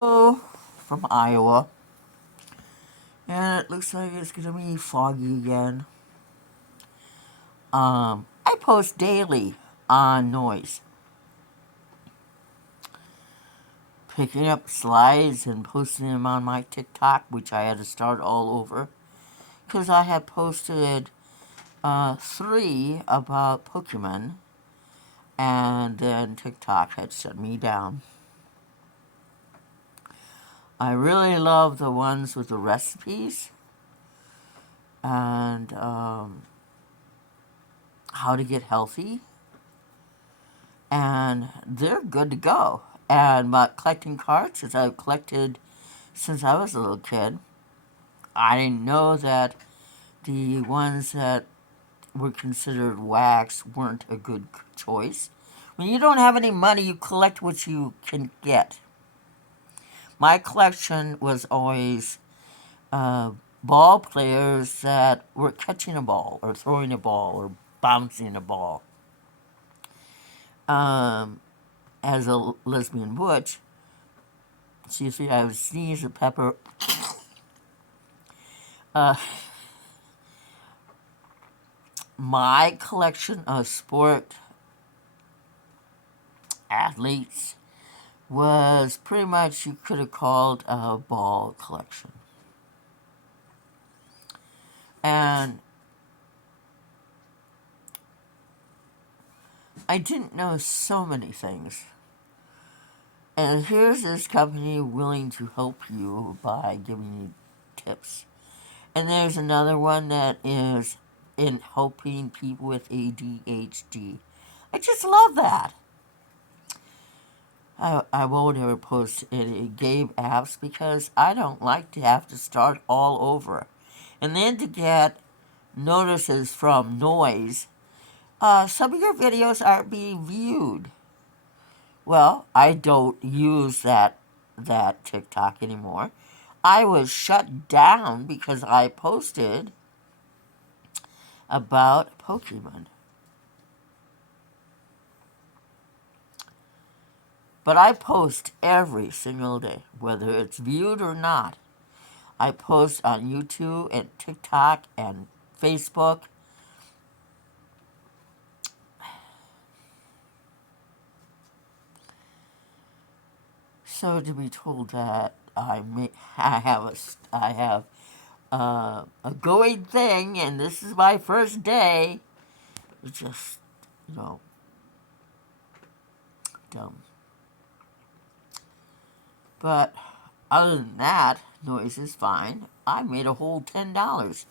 Hello from Iowa, and it looks like it's gonna be foggy again. I post daily on Noise, picking up slides and posting them on my TikTok, which I had to start all over because I had posted three about Pokemon, and then TikTok had shut me down. I really love the ones with the recipes and how to get healthy, and they're good to go. And my collecting cards, as I've collected since I was a little kid, I didn't know that the ones that were considered wax weren't a good choice. When you don't have any money, you collect what you can get. My collection was always uh, ball players that were catching a ball or throwing a ball or bouncing a ball. Um, as a lesbian butch, excuse me, I would sneeze a pepper. Uh, my collection of sport athletes was pretty much, you could have called a ball collection. And I didn't know so many things. And here's this company willing to help you by giving you tips. And there's another one that is in helping people with ADHD. I just love that. I won't ever post any game apps because I don't like to have to start all over. And then to get notices from Noise, some of your videos aren't being viewed. Well, I don't use that TikTok anymore. I was shut down because I posted about Pokemon. But I post every single day, whether it's viewed or not. I post on YouTube and TikTok and Facebook. So to be told that I have a going thing and this is my first day, it's just, you know, dumb. But other than that, Noise is fine. I made a whole $10.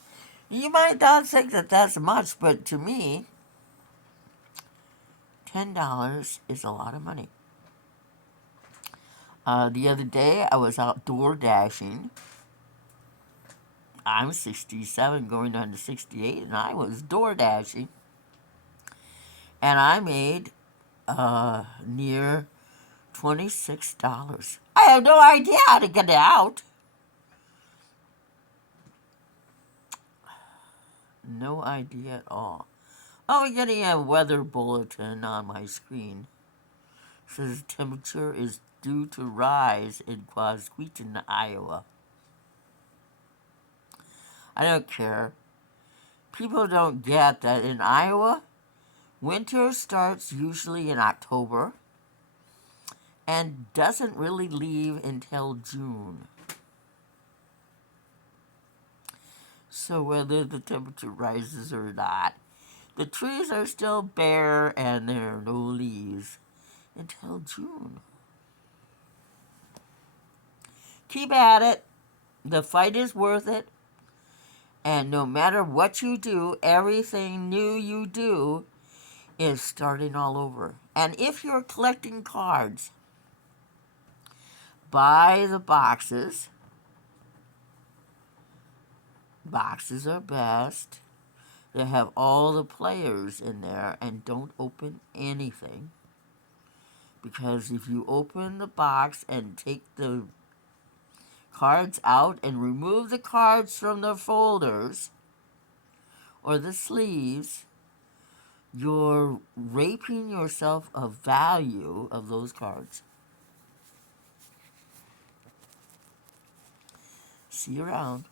You might not think that that's much, but to me, $10 is a lot of money. The other day, I was outdoor dashing. I'm 67, going on to 68, and I was door dashing. And I made near $26. I have no idea how to get it out. No idea at all. Oh, I'm getting a weather bulletin on my screen. It says temperature is due to rise in Quasqueton, Iowa. I don't care. People don't get that in Iowa, winter starts usually in October and doesn't really leave until June. So whether the temperature rises or not, the trees are still bare and there are no leaves until June. Keep at it. The fight is worth it. And no matter what you do, everything new you do is starting all over. And if you're collecting cards, buy the boxes. Boxes are best. They have all the players in there, and don't open anything. Because if you open the box and take the cards out and remove the cards from the folders or the sleeves, you're raping yourself of value of those cards. See you around.